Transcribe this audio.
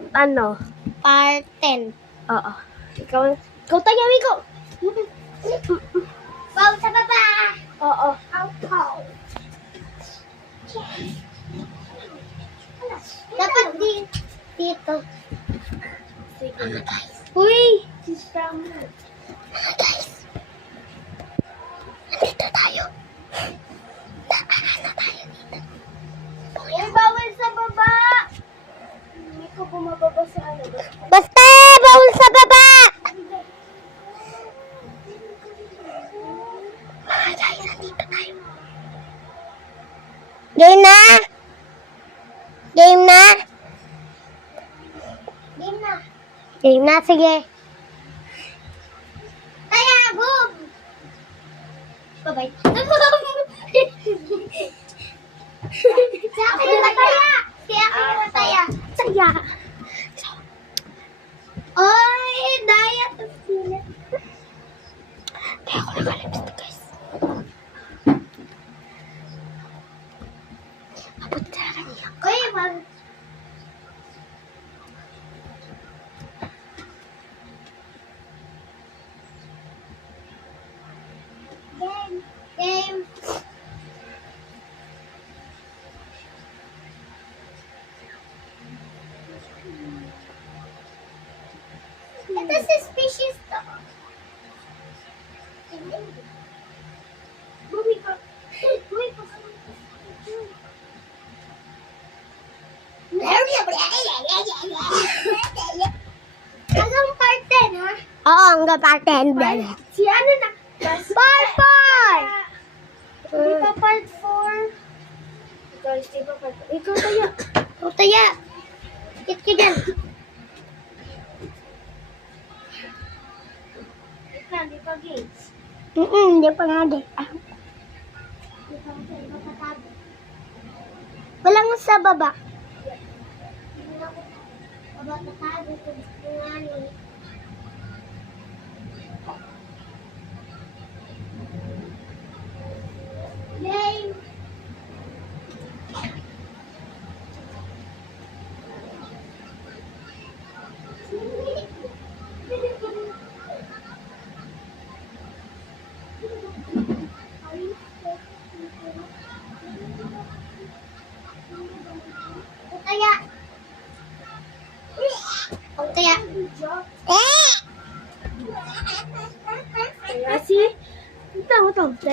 Part ano? Part 10. Oo. Ikaw tayo, ikaw. Wow, sa baba! Oo. Dapat dito. Sige. Guys. Uy! Sister mo. Guys. Nandito tayo. Nakaano tayo dito. Uy, bawal sa baba! Hindi ko bumababa sa ano. Basta! Bawal sa baba! Mga guys, nandito tayo. Game na? Game na? Game na. Game na, sige. Taya, boom! Bye-bye. Si akin na taya! Si akin na taya! Saya! Oy, daya to sila. Kaya ako nakalipstick, guys. Abot ka na niya. Oy, mag... Game. Ito suspicious to. Bumi ka. Bumi ka. Hanggang part 10, ha? Oo, hanggang part 10. Si ano na? Part 4! Di pa part 4. Guys, di pa part 4. Ikaw tayo. O, taya. Kit ka dyan. Di pa games. Hindi pa nga din. Walang sa baba. Baba, tatago. Kung ano.